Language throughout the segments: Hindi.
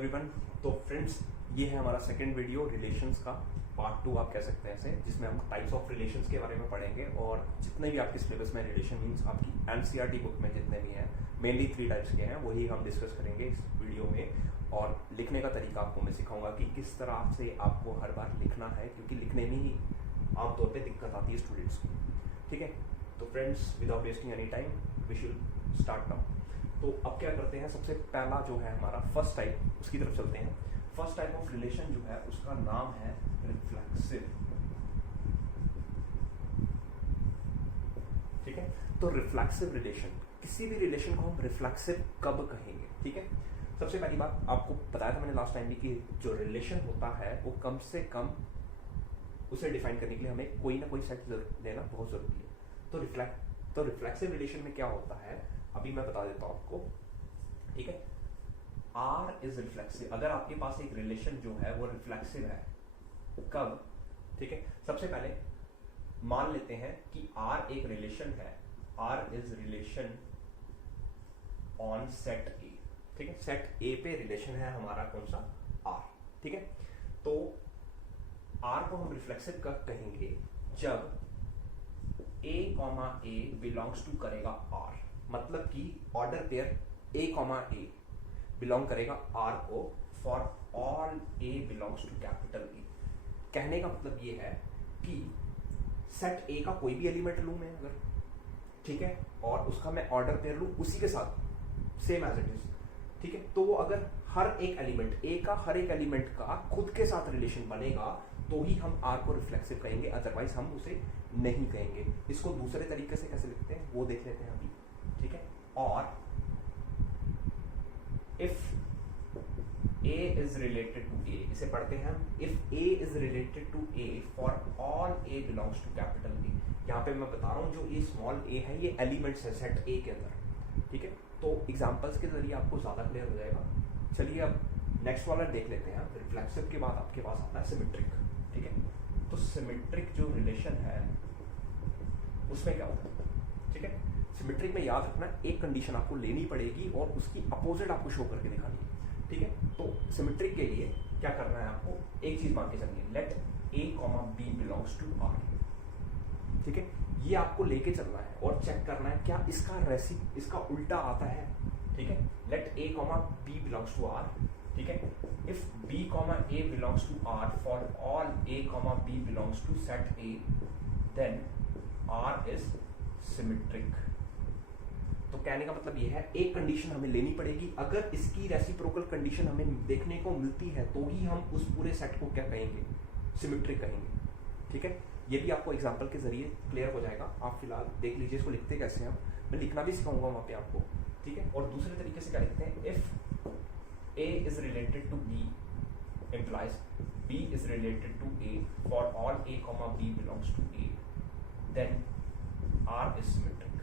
एवरीवन। तो फ्रेंड्स, ये है हमारा सेकंड वीडियो रिलेशंस का पार्ट 2 आप कह सकते हैं इसे, जिसमें हम टाइप्स ऑफ रिलेशंस के बारे में पढ़ेंगे और जितने भी आपके सिलेबस में रिलेशन मीन्स आपकी एनसीईआरटी बुक में जितने भी हैं मेनली 3 टाइप्स के हैं वही हम डिस्कस करेंगे इस वीडियो में। और लिखने का तरीका आपको मैं सिखाऊंगा कि किस तरह से आपको हर बार लिखना है, क्योंकि लिखने में ही आमतौर पर दिक्कत आती है स्टूडेंट्स को। ठीक है, तो friends without wasting any time we should start now. तो अब क्या करते हैं, सबसे पहला जो है हमारा फर्स्ट टाइप, उसकी तरफ चलते हैं। फर्स्ट टाइप ऑफ रिलेशन जो है उसका नाम है रिफ्लेक्सिव। ठीक है, तो रिफ्लेक्सिव रिलेशन, किसी भी रिलेशन को हम रिफ्लेक्सिव कब कहेंगे? ठीक है, सबसे पहली बात आपको बताया था मैंने लास्ट टाइम भी कि जो रिलेशन होता है वो कम से कम उसे डिफाइन करने के लिए हमें कोई ना कोई सेट लेना बहुत जरूरी है। तो रिफ्लेक्सिव रिलेशन में क्या होता है अभी मैं बता देता हूं आपको। ठीक है, आर इज रिफ्लेक्सिव। अगर आपके पास एक रिलेशन जो है वो रिफ्लेक्सिव है कब? ठीक है, सबसे पहले मान लेते हैं कि आर एक रिलेशन है, R is relation on set A. ठीक है, सेट ए पे रिलेशन है हमारा कौन सा? आर। ठीक है, तो आर को हम रिफ्लेक्सिव कब कहेंगे? जब A comma A belongs to करेगा आर, मतलब कि order pair A comma A belong करेगा आर को for all A belongs to capital A. कहने का मतलब ये है कि सेट ए का कोई भी एलिमेंट लूं मैं अगर, ठीक है, और उसका मैं ऑर्डर पेयर लूं उसी के साथ सेम एज इट इज, ठीक है, तो वो अगर हर एक एलिमेंट ए का हर एक एलिमेंट का खुद के साथ रिलेशन बनेगा तो ही हम आर को रिफ्लेक्सिव कहेंगे, अदरवाइज हम उसे नहीं कहेंगे। इसको दूसरे तरीके से कैसे लिखते हैं वो देख लेते हैं अभी। ठीक है, और if A is related to A, इसे पढ़ते हैं हम, if A is related to A for all A belongs to capital A. यहाँ पे मैं बता रहा हूं जो ये स्मॉल ए है ये एलिमेंट्स है सेट ए के अंदर। ठीक है, तो एग्जांपल्स के जरिए आपको ज्यादा क्लियर हो जाएगा। चलिए अब नेक्स्ट वाला देख लेते हैं। रिफ्लेक्सिव के बाद आपके पास आता है सिमेट्रिक। ठीक है, तो सिमेट्रिक जो रिलेशन है उसमें क्या होता है? ठीक है, सिमेट्रिक में याद रखना एक कंडीशन आपको लेनी पड़ेगी और उसकी अपोजिट आपको शो करके दिखानी है। ठीक है, तो सिमेट्रिक के लिए क्या करना है आपको? एक चीज मान के चलिए, let A comma B belongs to R. ठीक है, ये आपको लेके चलना है और चेक करना है क्या इसका उल्टा आता है। ठीक है, let A comma B belongs to R. ठीक है, if b comma A belongs to R for all a comma B belongs to set A then R is symmetric. तो कहने का मतलब ये है एक कंडीशन हमें लेनी पड़ेगी, अगर इसकी रेसिप्रोकल कंडीशन हमें देखने को मिलती है तो ही हम उस पूरे सेट को क्या कहेंगे? सिमेट्रिक कहेंगे। ठीक है, ये भी आपको एग्जांपल के जरिए क्लियर हो जाएगा। आप फिलहाल देख लीजिए इसको लिखते कैसे हैं, मैं लिखना भी सिखाऊंगा वहां पे आपको। ठीक है, और दूसरे तरीके से क्या लिखते हैं? If A is related to b implies b is related to a for all a comma b belongs to a then r is symmetric।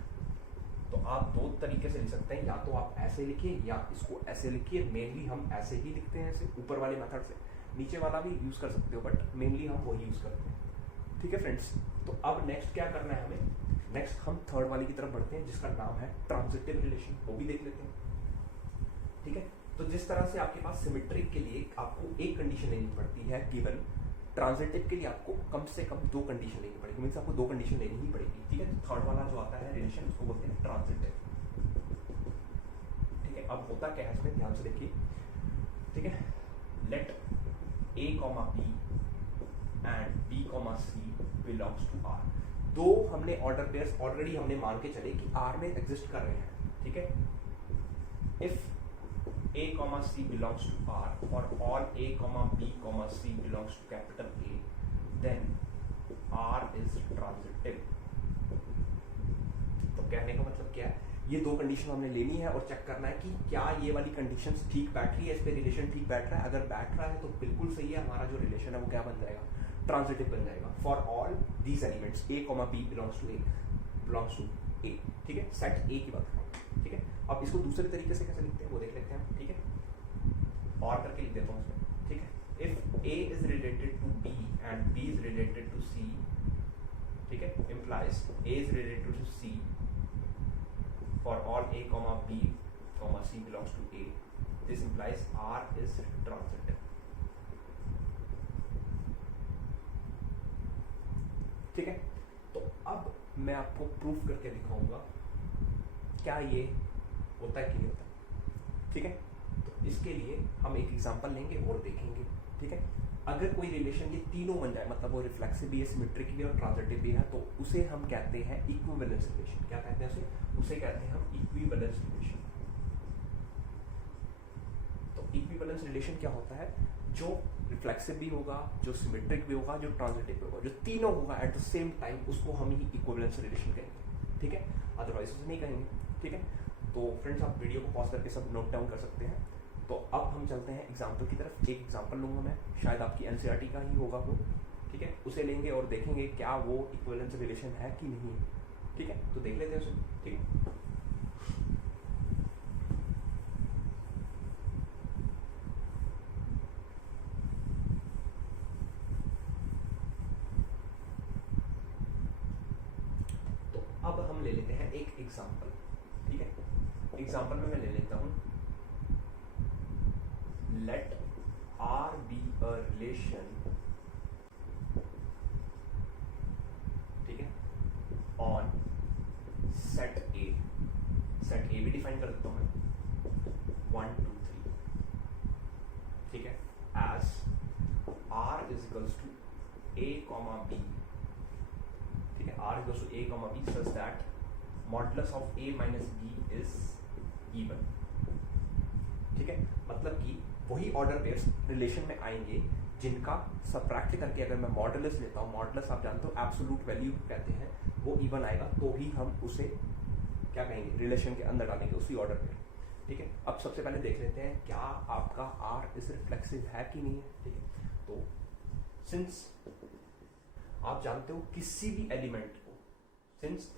तो आप दो तरीके से लिख सकते हैं, या तो आप ऐसे लिखिए या इसको ऐसे लिखिए। मेनली हम ऐसे ही लिखते हैं, ऐसे ऊपर वाले मेथड से, नीचे वाला भी यूज कर सकते हो बट मेनली हम वही यूज करते हैं। ठीक है फ्रेंड्स, तो अब नेक्स्ट क्या करना है हमें? नेक्स्ट हम थर्ड वाले की तरफ बढ़ते हैं जिसका नाम है ट्रांजिटिव रिलेशन, वो भी देख लेते हैं। ठीक है, तो जिस तरह से आपके पास सिमेट्रिक के लिए आपको एक कंडीशन लेनी पड़ती है गिवन, ट्रांजिटिव के लिए आपको कम से कम 2 कंडीशन लेनी पड़ेगी, मीन्स आपको 2 कंडीशन लेनी ही पड़ेगी। ठीक है, तो थर्ड वाला जो आता है रिलेशन उसको बोलते हैं ट्रांजिटिव। ठीक है, अब होता क्या है इसमें, ध्यान से देखिए। ठीक है, let A comma b and b comma c belongs to R. 2 हमने ऑर्डर पेयर्स ऑलरेडी हमने मान के चले कि आर में एग्जिस्ट कर रहे हैं। ठीक है, if a comma c belongs to r for all a comma b comma c belongs to capital A then r is transitive। तो कहने का मतलब क्या है? ये 2 कंडीशन हमने लेनी है और चेक करना है कि क्या ये वाली कंडीशंस ठीक बैठ रही है, इस पे रिलेशन ठीक बैठ रहा है। अगर बैठ रहा है तो बिल्कुल सही है, हमारा जो रिलेशन है वो क्या बन जाएगा? ट्रांजिटिव बन जाएगा for all these elements a comma b belongs to a। ठीक है, सेट a की बात करूँ। ठीक है, अब इसको दूसरे तरीके से कैसे लिखते हैं वो देख लेते हैं। ठीक है, और करके लिख देता हूँ इसमें। ठीक है, if a is related to b and b is related to c, ठीक है, implies a is related to c for all a comma b comma c belongs to a this implies R is transitive. ठीक है, तो अब मैं आपको प्रूफ करके दिखाऊंगा क्या ये होता है कि नहीं होता है। ठीक है, तो इसके लिए हम एक एग्जांपल लेंगे और देखेंगे। ठीक है, अगर कोई रिलेशन ये तीनों बन जाए, मतलब वो रिफ्लेक्सिव भी है, सिमेट्रिक भी है और ट्रांजिटिव भी है, तो उसे हम कहते हैं इक्विवेलेंस रिलेशन। क्या कहते हैं उसे कहते हैं हम इक्विवेलेंस रिलेशन। तो इक्विवेलेंस रिलेशन क्या होता है? जो रिफ्लेक्सिव भी होगा, जो सिमेट्रिक भी होगा, जो ट्रांजिटिव भी होगा, जो तीनों होगा एट द सेम टाइम, उसको हम ही इक्विवेलेंस रिलेशन कहेंगे। ठीक है, अदरवाइज उसे नहीं कहेंगे। ठीक है, तो फ्रेंड्स आप वीडियो को पॉज करके सब नोट डाउन कर सकते हैं। तो अब हम चलते हैं एग्जाम्पल की तरफ। एक एग्जाम्पल लूंगा मैं, शायद आपकी एनसीईआरटी का ही होगा वो। ठीक है, उसे लेंगे और देखेंगे क्या वो इक्विवेलेंस रिलेशन है कि नहीं है। ठीक है, तो देख लेते हैं उसे। ठीक है, तो अब हम ले लेते हैं एक एग्जाम्पल। ठीक है, एग्जाम्पल में मैं ले लेता हूं, let R be a relation, ठीक है, on set A। set A भी डिफाइन कर देता हूं मैं, 1 2 3। ठीक है, as R is equals to A comma B। ठीक है, R is equals to A comma B such that modulus of A minus B is even। ठीक है, मतलब कि वही ऑर्डर पेयर्स रिलेशन में आएंगे जिनका सबट्रैक्ट करके अगर मैं मॉडुलस लेता हूँ, मॉडुलस आप जानते हो एब्सोल्यूट वैल्यू कहते हैं, वो इवन आएगा तो ही हम उसे क्या कहेंगे, रिलेशन के अंदर डालेंगे उसी ऑर्डर पे। ठीक है, अब सबसे पहले देख लेते हैं क्या आपका आर इज रिफ्लेक्सिव है कि नहीं है। ठीक है, तो सिंस आप जानते हो किसी भी एलिमेंट को, since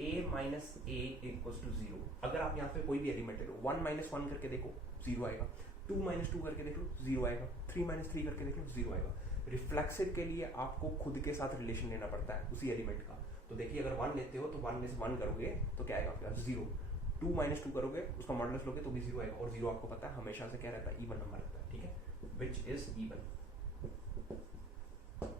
a minus a equals to 0, अगर आप यहाँ पे कोई भी एलिमेंट ले लो, 1 माइनस 1 करके देखो 0 आएगा, 2 माइनस 2 करके देख लो 0 आएगा, 3 माइनस 3 करके देख लो 0 आएगा। रिफ्लेक्सिव के लिए आपको खुद के साथ रिलेशन लेना पड़ता है उसी एलिमेंट का। तो देखिए अगर 1 लेते हो तो 1 में से 1 करोगे तो क्या आएगा आपका 0, 2 माइनस 2 करोगे उसका मॉडुलस लोगे तो भी 0 आएगा, और 0 आपको पता है हमेशा से क्या रहता है, इवन नंबर रहता है। ठीक है, विच इज इवन।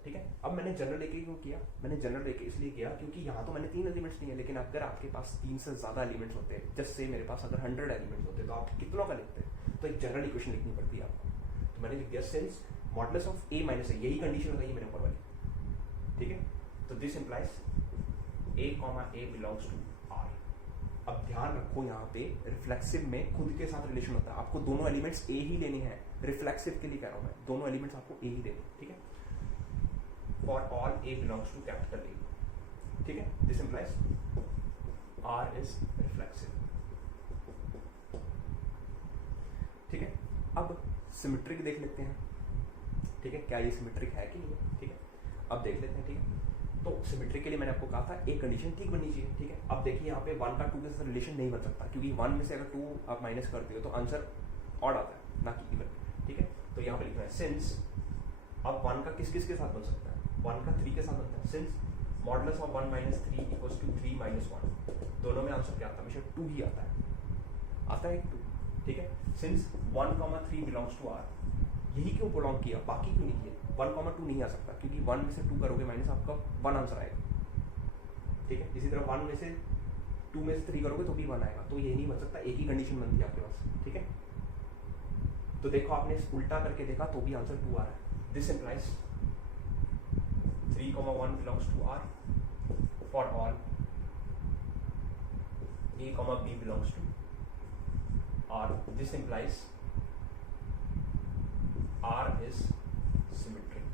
ठीक है, अब मैंने जनरल लेके क्यों किया, मैंने जनरल लेके इसलिए किया क्योंकि यहाँ तो मैंने 3 एलिमेंट्स लिए, लेकिन अगर आपके पास 3 से ज्यादा एलिमेंट्स होते हैं, जैसे मेरे पास अगर 100 एलिमेंट्स होते तो आप कितनों का लिखते हैं, तो एक जनरल इक्वेशन लिखनी पड़ती है आपको। तो मैंने लिख दिया since modulus of A minus A, यही कंडीशन बताइए मैंने ऊपर वाली। ठीक है, तो this implies A comma A belongs to R. अब ध्यान रखो यहाँ पे रिफ्लेक्सिव में खुद के साथ रिलेशन होता है, आपको दोनों एलिमेंट्स ए ही लेने हैं। रिफ्लेक्सिव के लिए कह रहा हूँ मैं, दोनों एलिमेंट्स आपको ए ही लेने। ठीक है, for all A belongs to capital A। ठीक है, this implies R is reflexive। ठीक है, अब सिमेट्रिक देख लेते हैं। ठीक है, क्या ये सिमेट्रिक है कि नहीं है। ठीक है, अब देख लेते हैं। ठीक है, तो सिमेट्रिक के लिए मैंने आपको कहा था एक कंडीशन ठीक बननी चाहिए। ठीक है, अब देखिए यहाँ पे 1 का 2 के साथ रिलेशन नहीं बन सकता, क्योंकि 1 में से अगर 2 आप माइनस करते हो तो आंसर ऑड आता है ना कि इवन। ठीक है, तो यहाँ पे लिखना है सिंस, अब 1 का किस किस के साथ बन सकता है, 1 का 3 के साथ बनता है। Since modulus of 1 minus 3 equals to 3 minus 1, दोनों में आंसर क्या आता है, हमेशा 2 ही आता है, आता है 2। ठीक है, सिंस 1,3 बिलोंग्स टू आर, यही क्यों बिलोंग किया, बाकी क्यों नहीं किया। 1,2 नहीं आ सकता क्योंकि 1 में से 2 करोगे माइनस आपका 1 आंसर आएगा। ठीक है, इसी तरह 1 में से 2 में से 3 करोगे तो भी 1 आएगा, तो ये नहीं बन सकता, एक ही कंडीशन बनती है आपके पास। ठीक है, तो देखो आपने उल्टा करके देखा तो भी आंसर 2 आ रहा है। This implies 3,1 belongs to R for all A, B belongs to R। This implies R is symmetric।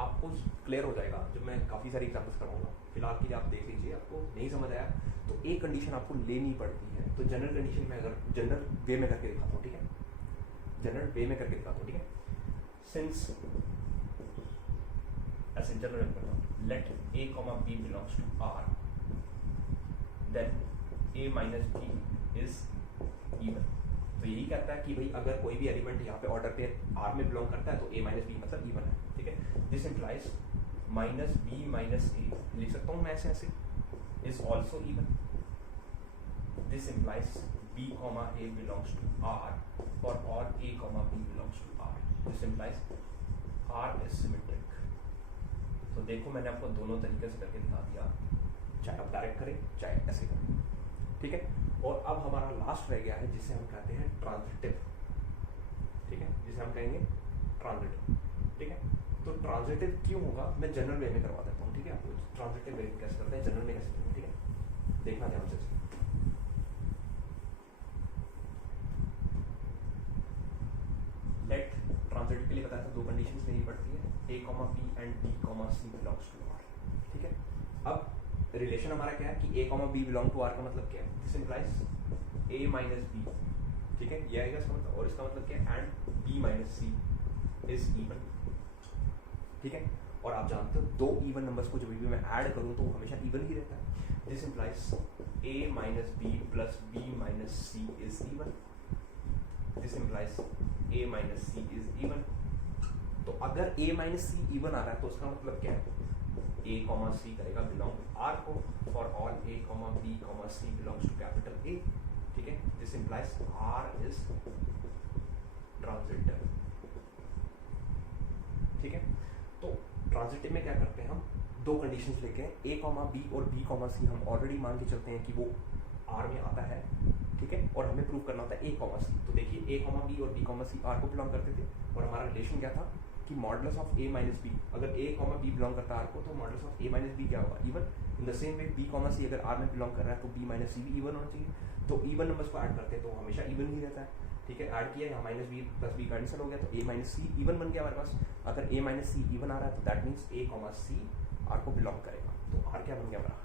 आपको क्लियर हो जाएगा जब मैं काफ़ी सारी एग्जाम्पल्स करवाऊंगा। फिलहाल के लिए आप देख लीजिए, आपको नहीं समझ आया तो एक कंडीशन आपको लेनी पड़ती है। तो जनरल कंडीशन में अगर जनरल वे में करके दिखाता हूँ। ठीक है, जनरल वे में करके दिखाता हूँ। ठीक है, सिंस ऐसे जनरल करता हूँ, late A, B belongs to R, then A minus B is even। तो यही कहता है कि भाई अगर कोई भी एलिमेंट यहाँ पे ऑर्डर पे R में बिलोंग करता है तो A माइनस बी मतलब इवन है। ठीक है, this implies minus B minus A, लिख सकता हूँ मैं ऐसे ऐसे, is also even. This implies B comma A belongs to R for all A comma B belongs to R. This implies R is symmetric. तो देखो मैंने आपको दोनों तरीके से करके दिखा दिया, चाहे आप डायरेक्ट करें चाहे ऐसे करें, ठीक है। और अब हमारा लास्ट रह गया है जिसे हम कहते हैं ट्रांजिटिव, ठीक है, जिसे हम कहेंगे ट्रांजिटिव, ठीक है। तो ट्रांजिटिव क्यों होगा मैं जनरल वे में करवा देता हूँ, ठीक है। आपको ट्रांजिटिव वे में कैसे करते हैं, जनरल में कैसे करते हैं, ठीक है, देखना ध्यान से। लेट ट्रांजिटिव के लिए बताया था दो कंडीशंस लेनी पड़ती है, A, B and B, C belongs to R, ठीक है। अब रिलेशन हमारा क्या है कि A, B belong to R का मतलब क्या है, this implies A minus B, ठीक है, ये आएगा इसका मतलब। और इसका मतलब क्या है, and B minus C is even, ठीक है। और आप जानते हो दो इवन नंबर्स को जब भी मैं ऐड करूं तो वो हमेशा इवन ही रहता है। This implies A minus B plus B minus C is even, this implies A minus C is even. तो अगर A माइनस C इवन आ रहा है तो उसका मतलब क्या है, A कॉमा C करेगा बिलोंग टू R को for all A comma B comma C belongs to capital A, ठीक है। This implies R is transitive, ठीक है। तो ट्रांजिटिव में क्या करते हैं हम, दो कंडीशंस लेके A कॉमा B और B कॉमा C हम ऑलरेडी मान के चलते हैं कि वो R में आता है, ठीक है। और हमें प्रूव करना होता है A कॉमा C। तो देखिए A कॉमा B और B कॉमा C R को बिलोंग करते थे और हमारा रिलेशन क्या था कि modulus of A minus B, अगर A कॉमा B बिलोंग करता है R को तो modulus of A minus B क्या होगा, even. In the same way B comma C अगर R में बिलोंग कर रहा है तो B माइनस C भी इवन होना चाहिए। तो इवन नंबर्स को ऐड करते हैं तो हमेशा इवन ही रहता है, ठीक है। ऐड किया, यहाँ minus B plus B cancel हो गया तो A माइनस C इवन बन गया हमारे पास। अगर A माइनस C इवन आ रहा है तो that means A comma C R को बिलोंग करेगा। तो R क्या बन गया हमारा,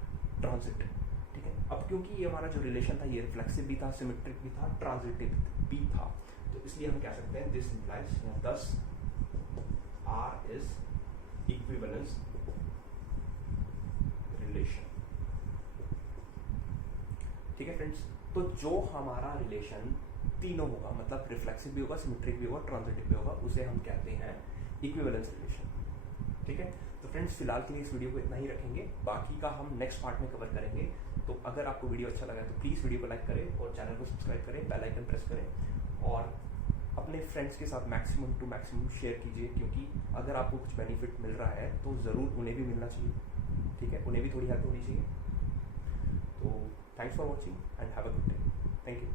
ट्रांजिटिव, ठीक है। अब क्योंकि ये हमारा जो रिलेशन था ये रिफ्लेक्सिव भी था, सिमेट्रिक भी था, ट्रांजिटिव भी था, तो इसलिए हम कह सकते हैं दिस इंप्लाइज दस R is equivalence relation, ठीक है फ्रेंड्स। तो जो हमारा रिलेशन तीनों होगा, मतलब रिफ्लेक्सिव भी होगा, सिमेट्रिक भी होगा, ट्रांजिटिव भी होगा, उसे हम कहते हैं इक्विवेलेंस रिलेशन, ठीक है। तो फ्रेंड्स फिलहाल के लिए इस वीडियो को इतना ही रखेंगे, बाकी का हम नेक्स्ट पार्ट में कवर करेंगे। तो अगर आपको वीडियो अच्छा लगा तो प्लीज़ वीडियो को लाइक करें और चैनल को सब्सक्राइब करें, बेल आइकन प्रेस करें और अपने फ्रेंड्स के साथ मैक्सिमम टू मैक्सिमम शेयर कीजिए, क्योंकि अगर आपको कुछ बेनिफिट मिल रहा है तो ज़रूर उन्हें भी मिलना चाहिए, ठीक है, उन्हें भी थोड़ी हेल्प होनी चाहिए। तो thanks for watching and have a good day, thank you.